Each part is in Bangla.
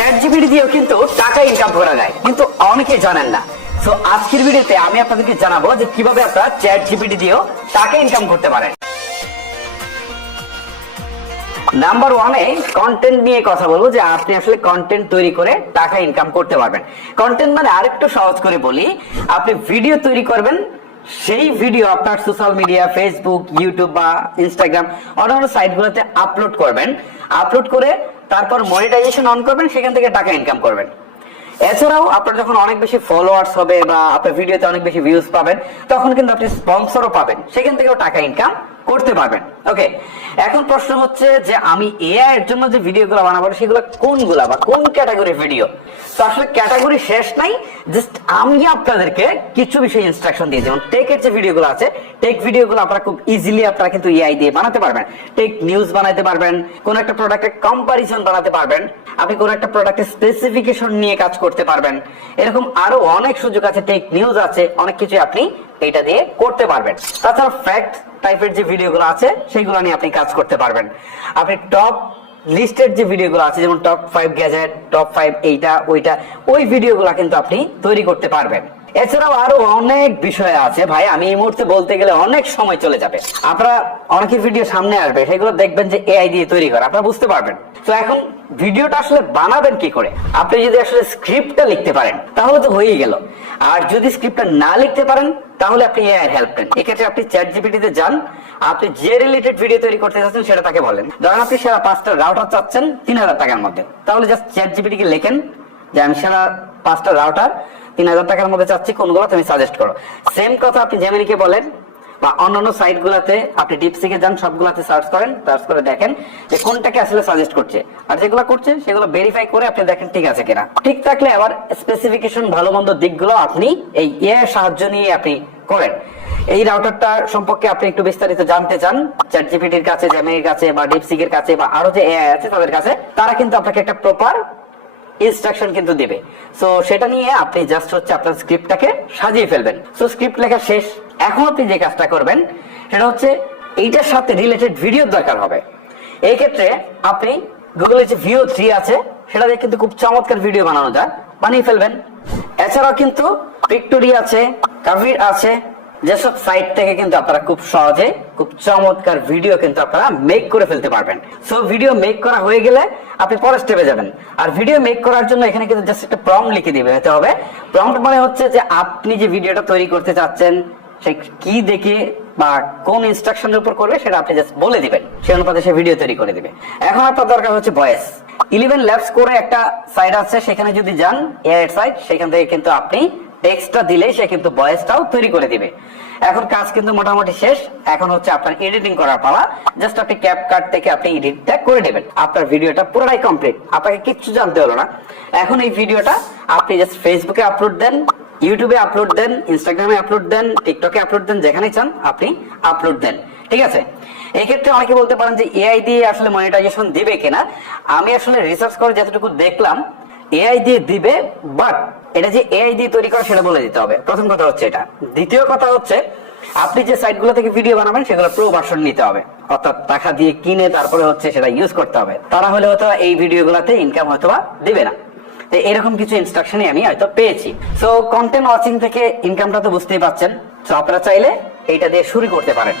চ্যাট জিপিটি দিয়েও কিন্তু টাকা ইনকাম করা যায়, কিন্তু অনেকে জানেন না। সো আজকের ভিডিওতে আমি আপনাদেরকে জানাবো যে কিভাবে আপনারা চ্যাট জিপিটি দিয়েও টাকা ইনকাম করতে পারেন। নাম্বার ওয়ানে কন্টেন্ট নিয়ে কথা বলবো, যে আপনি আসলে কন্টেন্ট তৈরি করে টাকা ইনকাম করতে পারবেন। কন্টেন্ট মানে আরেকটু সহজ করে বলি, আপনি ভিডিও তৈরি করবেন, সেই ভিডিও আপনার সোশ্যাল মিডিয়া, ফেসবুক, ইউটিউব বা ইনস্টাগ্রাম অন্যান্য সাইটগুলোতে আপলোড করবেন। আপলোড করে তারপর মনিটাইজেশন অন করবেন, সেখান থেকে টাকা ইনকাম করবেন। এছাড়াও আপনার যখন অনেক বেশি ফলোয়ার্স হবে বা আপনার ভিডিওতে অনেক বেশি ভিউজ পাবেন, তখন কিন্তু আপনি স্পন্সরও পাবেন, সেখান থেকেও টাকা ইনকাম করতে পারবেন। ওকে, এখন প্রশ্ন হচ্ছে যে আমি এআই এর জন্য যে ভিডিওগুলো বানাবো সেগুলো কোনগুলা বা কোন ক্যাটাগরির ভিডিও? তো আসলে ক্যাটাগরি শেষ নাই, জাস্ট আমি আপনাদেরকে কিছু বিষয় ইনস্ট্রাকশন দিয়ে, যেমন টেকের যে ভিডিওগুলো আছে, টেক ভিডিওগুলো আপনারা খুব ইজিলি আপনারা কিন্তু এআই দিয়ে বানাতে পারবেন। টেক নিউজ বানাতে পারবেন, কোন একটা প্রোডাক্টের কম্পারিজন বানাতে পারবেন, আপনি কোন একটা প্রোডাক্টের স্পেসিফিকেশন নিয়ে কাজ করতে পারবেন। এরকম আরো অনেক সুযোগ আছে, টেক নিউজ আছে, অনেক কিছু আপনি এটা দিয়ে করতে পারবেন। তাছাড়া ফ্যাক্ট টাইপের যে ভিডিওগুলো আছে সেগুলো নিয়ে আপনি কাজ করতে পারবেন। আপনি টপ লিস্টেড যে ভিডিওগুলো আছে, যেমন টপ 5 গ্যাজেট, টপ 5 এইটা ওইটা, ওই ভিডিওগুলো কিন্তু আপনি তৈরি করতে পারবেন। এছাড়াও আরো অনেক বিষয় আছে ভাই, আমি এই মুহূর্তে বলতে গেলে অনেক সময় চলে যাবে। আপনারা অনেকের ভিডিও সামনে আসবে, সেগুলো দেখবেন যে এআই দিয়ে তৈরি করা, আপনারা বুঝতে পারবেন। তো এখন ভিডিওটা আসলে বানাবেন কি করে? আপনি যদি আসলে স্ক্রিপ্টটা লিখতে পারেন তাহলে তো হয়েই গেল, আর যদি স্ক্রিপ্টটা না লিখতে পারেন তাহলে আপনি এআই এর হেল্প নেন। এক্ষেত্রে আপনি চ্যাট জিপিটিতে যান, আপনি যে রিলেটেড ভিডিও তৈরি করতে চাচ্ছেন সেটা তাকে বলেন। ধরেন আপনি সেরা 5টা রাউটার চাচ্ছেন 3000 টাকার মধ্যে, তাহলে জাস্ট চ্যাট জিপিটিকে লেখেন যে আমি সেরা 5টা রাউটার 3000 টাকার মধ্যে চাচ্ছি, কোনগুলো তুমি সাজেস্ট করো। সেম কথা আপনি জেমিনিকে বলেন, বা অন্যান্য সাইট গুলাতে আপনি ডিপসিকে যান, সবগুলাতে সার্চ করেন, সার্চ করে দেখেন যে কোনটাকে আসলে সাজেস্ট করছে, আর যেগুলো করছে সেগুলো ভেরিফাই করে আপনি দেখেন ঠিক আছে কিনা। ঠিক থাকলে আবার স্পেসিফিকেশন ভালো মন্দ দিকগুলো আপনি এই এআই সাহায্য নিয়ে আপনি করেন। এই রাউটারটা সম্পর্কে আপনি একটু বিস্তারিত জানতে চান, চ্যাট জিপিটির কাছে, জেমিনির কাছে বা ডিপসিকের কাছে বা আরো যে এআই আছে তাদের কাছে, তারা কিন্তু আপনাকে একটা প্রপার ইনস্ট্রাকশন কিন্তু দিবে। সো সেটা নিয়ে আপনি জাস্ট হচ্ছে আপনার স্ক্রিপ্টটাকে সাজিয়ে ফেলবেন। সো স্ক্রিপ্ট লেখা শেষ, এখন আপনি যে কাজটা করবেন সেটা হচ্ছে এইটার সাথে রিলেটেড ভিডিও দরকার হবে। এই ক্ষেত্রে আপনি গুগলে যে ভিও 3 আছে সেটা দিয়ে কিন্তু খুব চমৎকার ভিডিও বানানো যায়, বানিয়ে ফেলবেন। এছাড়াও কিন্তু পিক্টোরি আছে, কাভির আছে, যেসব সাইট থেকে কিন্তু আপনারা খুব সহজে খুব চমৎকার ভিডিও কিন্তু আপনারা মেক করে ফেলতে পারবেন। সো ভিডিও মেক করা হয়ে গেলে আপনি পরের স্টেপে যাবেন। আর ভিডিও মেক করার জন্য এখানে কিন্তু জাস্ট একটা প্রম্পট লিখে দিতে হবে। প্রম্পট মানে হচ্ছে যে আপনি যে ভিডিওটা তৈরি করতে চাচ্ছেন সে কি দেখে বা কোন ইনস্ট্রাকশনের উপর করবে সেটা আপনি জাস্ট বলে দিবেন, সেই অনুপাতে সে ভিডিও তৈরি করে দিবে। এখন আপনার দরকার হচ্ছে ভয়েস। 11 ল্যাবস করে একটা সাইট আছে, সেখানে যদি যান এআই এর সাইট, সেখান থেকে কিন্তু আপনি টেক্সটটা দিলে সে কিন্তু ভয়েসটাও তৈরি করে দিবে। এখন কাজ কিন্তু মোটামুটি শেষ, এখন হচ্ছে আপনার এডিটিং করার পালা। জাস্ট আপনি ক্যাপকাট থেকে আপনি এডিটটা করে নেবেন, আপনার ভিডিওটা পুরোটাই কমপ্লিট, আপনাকে কিচ্ছু জানতে হলো না। এখন এই ভিডিওটা আপনি জাস্ট ফেসবুকে আপলোড দেন, ইউটিউবে আপলোড দেন, ইনস্টাগ্রামে আপলোড দেন, টিকটকে আপলোড দেন, যেখানে চান আপনি আপলোড দেন। ঠিক আছে, এই ক্ষেত্রে অনেকে বলতে পারেন যে এআই দিয়ে আসলে মনিটাইজেশন দিবে কিনা। আমি আসলে রিসার্চ করে যতটুকু দেখলাম এআই দিয়ে দিবে, বাট এটা যে এআই দিয়ে তৈরি করা সেটা বলে দিতে হবে, প্রথম কথা হচ্ছে এটা। দ্বিতীয় কথা হচ্ছে আপনি যে সাইটগুলো থেকে ভিডিও বানাবেন সেগুলো প্রো ভার্সন নিতে হবে, অর্থাৎ টাকা দিয়ে কিনে তারপরে হচ্ছে সেটা ইউজ করতে হবে, তারা হলে হয়তো এই ভিডিওগুলোতে ইনকাম হয়তো দিবে না। এরকম কিছু ইনস্ট্রাকশনই আমি হয়তো পেয়েছি। সো কন্টেন্ট ওয়াচিং থেকে ইনকামটা তো বুঝতেই পাচ্ছেন। সো আপনারা চাইলে এইটা দিয়ে শুরু করতে পারেন।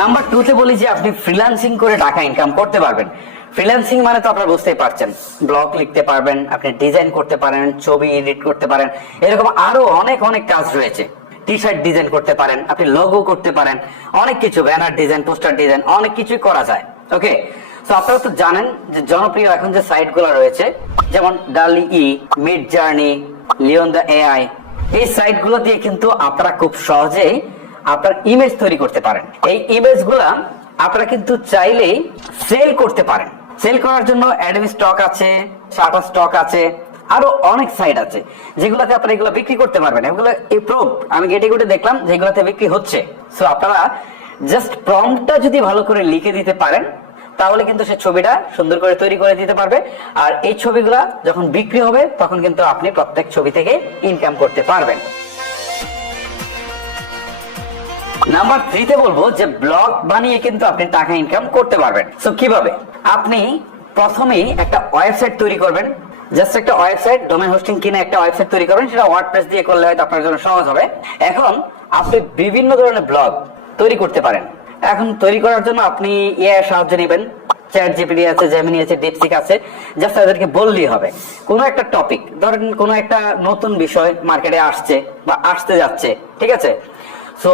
নাম্বার 2 তে বলি যে আপনি ফ্রিল্যান্সিং করে টাকা ইনকাম করতে পারবেন। ফ্রিল্যান্সিং মানে তো আপনারা বুঝতেই পারছেন, ব্লগ লিখতে পারবেন, আপনি ডিজাইন করতে পারেন, ছবি এডিট করতে পারেন, এরকম আরো অনেক অনেক কাজ রয়েছে। টি শার্ট ডিজাইন করতে পারেন, আপনি লোগো করতে পারেন, অনেক কিছু, ব্যানার ডিজাইন, পোস্টার ডিজাইন, অনেক কিছুই করা যায়। ওকে, তো আপনারা তো জানেন যে জনপ্রিয় এখন যে সাইটগুলো রয়েছে, যেমন DALL-E, Midjourney, Leonardo AI, এই সাইটগুলো দিয়ে কিন্তু আপনারা খুব সহজেই আপনার ইমেজ তৈরি করতে পারেন। এই ইমেজগুলা আপনারা কিন্তু চাইলেই সেল করতে পারেন। সেল করার জন্য অ্যাডোবি স্টক আছে, শাটার স্টক আছে, আরো অনেক সাইট আছে যেগুলোতে আপনারা এগুলো বিক্রি করতে পারবেন। এগুলো এপ্রুভ, আমি গেটে গেটে দেখলাম যেগুলোতে বিক্রি হচ্ছে। সো আপনারা জাস্ট প্রম্পটটা যদি ভালো করে লিখে দিতে পারেন তাহলে কিন্তু সে ছবিটা সুন্দর করে তৈরি করে দিতে পারবে। আর এই ছবিগুলা যখন বিক্রি হবে তখন কিন্তু আপনি প্রত্যেক ছবি থেকে ইনকাম করতে পারবেন। নাম্বার 3 তে বলবো যে ব্লগ বানিয়ে কিন্তু আপনি টাকা ইনকাম করতে পারবেন। সো কিভাবে? আপনি প্রথমেই একটা ওয়েবসাইট তৈরি করবেন, জাস্ট একটা ওয়েবসাইট, ডোমেইন হোস্টিং কিনে একটা ওয়েবসাইট তৈরি করবেন, সেটা ওয়ার্ডপ্রেস দিয়ে করলে হয়তো আপনার জন্য সহজ হবে। এখন আপনি বিভিন্ন ধরনের ব্লগ তৈরি করতে পারেন। এখন তৈরি করার জন্য আপনি এআই সাহায্য নেবেন, চ্যাট জিপিটি আছে, জেমিনি আছে, ডিপসিক আছে, জাস্ট তাদেরকে বললেই হবে কোনো একটা টপিক, ধরেন কোনো একটা নতুন বিষয় মার্কেটে আসছে বা আসতে যাচ্ছে, ঠিক আছে? সো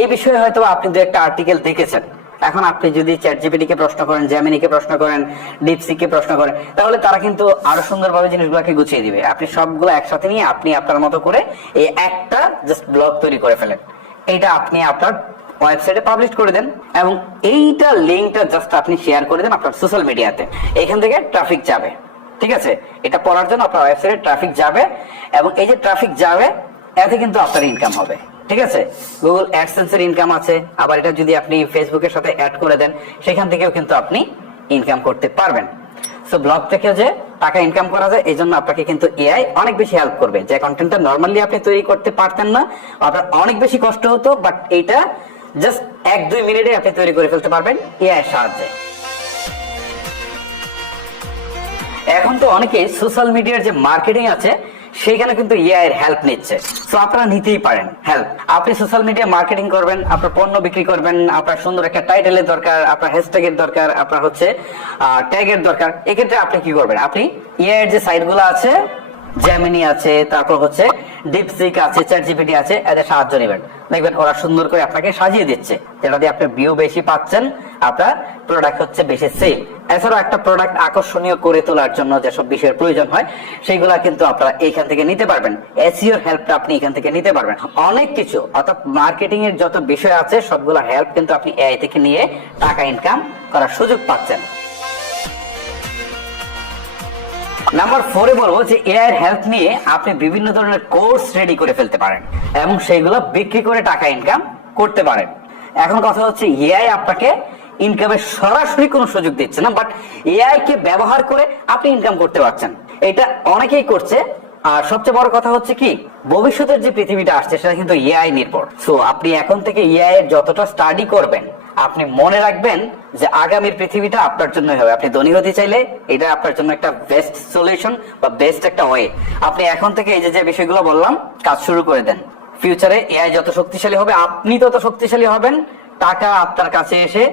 এই বিষয়ে হয়তো আপনি দু একটা আর্টিকেল দেখেছেন। এখন আপনি যদি চ্যাট জিপিটি কে প্রশ্ন করেন, জেমিনিকে প্রশ্ন করেন, ডিপসিক কে প্রশ্ন করেন, তাহলে তারা কিন্তু আরো সুন্দরভাবে জিনিসগুলোকে গুছিয়ে দিবে। আপনি সবগুলো একসাথে নিয়ে আপনি আপনার মতো করে এই একটা জাস্ট ব্লগ তৈরি করে ফেলেন, এটা আপনি আপনার ওয়েবসাইটে পাবলিশ করে দেন এবং এইটা লিংকটা জাস্ট আপনি শেয়ার করে দেন আপনার সোশ্যাল মিডিয়াতে। এখান থেকে ট্রাফিক যাবে, ঠিক আছে? এটা পড়ার জন্য আপনার ওয়েবসাইটে ট্রাফিক যাবে এবং এই যে ট্রাফিক যাবে এতে কিন্তু আপনার ইনকাম হবে, ঠিক আছে? গুগল অ্যাডসেন্স এর ইনকাম আছে, আবার এটা যদি আপনি ফেসবুকের সাথে অ্যাড করে দেন সেখান থেকেও কিন্তু আপনি ইনকাম করতে পারবেন। সো ব্লগ থেকে যে টাকা ইনকাম করা যায়, এই জন্য আপনাকে কিন্তু এআই অনেক বেশি হেল্প করবে। যে কন্টেন্টটা নর্মালি আপনি তৈরি করতে পারতেন না, আপনার অনেক বেশি কষ্ট হতো, বাট এইটা জাস্ট 1-2 মিনিটে আপনি তৈরি করে ফেলতে পারবেন এআই এর সাহায্যে। এখন তো অনেকেই সোশ্যাল মিডিয়ার যে মার্কেটিং আছে সেখানে কিন্তু এআই এর হেল্প নিচ্ছে। সো আপনারা নিতেই পারেন হেল্প। আপনি সোশ্যাল মিডিয়া মার্কেটিং করবেন, আপনার পণ্য বিক্রি করবেন, আপনার সুন্দর একটা টাইটেলের দরকার, আপনার হ্যাশট্যাগের দরকার, আপনার হচ্ছে ট্যাগের দরকার। এক্ষেত্রে আপনি কি করবেন? আপনি এআই এর যে সাইটগুলো আছে, জেমিনি আছে, তারপর হচ্ছে ডিপসিক আছে, চ্যাট জিপিটি আছে, এদের সাহায্য নেবেন। দেখবেন ওরা সুন্দর করে আপনাকে সাজিয়ে দিচ্ছে, যেটা দিয়ে আপনি ভিউ বেশি পাচ্ছেন, আপনার প্রোডাক্ট হচ্ছে বেশি সেল। এছাড়াও একটা প্রোডাক্ট আকর্ষণীয় করে তোলার জন্য যেসব বিষয়ের প্রয়োজন হয় সেগুলা কিন্তু আপনারা এইখান থেকে নিতে পারবেন। এসইও হেল্পটা আপনি এখান থেকে নিতে পারবেন। অনেক কিছু, অর্থাৎ মার্কেটিং এর যত বিষয় আছে সবগুলো হেল্প কিন্তু আপনি এআই থেকে নিয়ে টাকা ইনকাম করার সুযোগ পাচ্ছেন। নাম্বার 4 এ বলবো যে এআই এর হেল্প নিয়ে আপনি বিভিন্ন ধরনের কোর্স রেডি করে ফেলতে পারেন এবং সেগুলো বিক্রি করে টাকা ইনকাম করতে পারেন। এখন কথা হচ্ছে এআই আপনাকে ইনকামের সরাসরি কোনো সুযোগ দিচ্ছে না, বাট এআই কে ব্যবহার করে আপনি ইনকাম করতে পারছেন। এটা অনেকেই করছে। আর সবচেয়ে বড় কথা হচ্ছে কি, ভবিষ্যতের যে পৃথিবীটা আসছে সেটা কিন্তু এআই নির্ভর। সো আপনি এখন থেকে এআই এর যতটা স্টাডি করবেন, আপনি মনে রাখবেন যে আগামীর পৃথিবীটা আপনার জন্যই হবে। আপনি ধনী হতে চাইলে এটা আপনার জন্য একটা বেস্ট সলিউশন বা বেস্ট একটা ওয়ে। আপনি এখন থেকে এই যে বিষয়গুলো বললাম কাজ শুরু করে দেন। ফিউচারে এআই যত শক্তিশালী হবে আপনি তত শক্তিশালী হবেন। টাকা আপনার কাছে এসে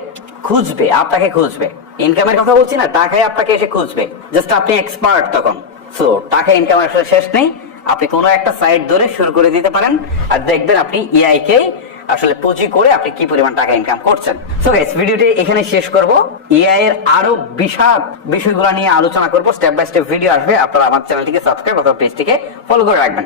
খুঁজবে, আপনাকে খুঁজবে। ইনকামের কথা বলছি না, টাকায় আপনাকে এসে খুঁজবে। জাস্ট আপনি এক্সপার্ট তখন। সো টাকা ইনকামের আসলে শেষ নেই। আপনি কোনো একটা সাইট ধরে শুরু করে দিতে পারেন আর দেখবেন আপনি এআই কে আসলে পুঁজি করে আপনি কি পরিমাণ টাকা ইনকাম করছেন। সো গাইস, ভিডিওটি এখানে শেষ করব। এআই এর আরো বিশাল বিষয়গুলো নিয়ে আলোচনা করব, স্টেপ বাই স্টেপ ভিডিও আসবে। আপনারা আমার চ্যানেলটিকে সাবস্ক্রাইব অথবা পেজটিকে ফলো করে রাখবেন।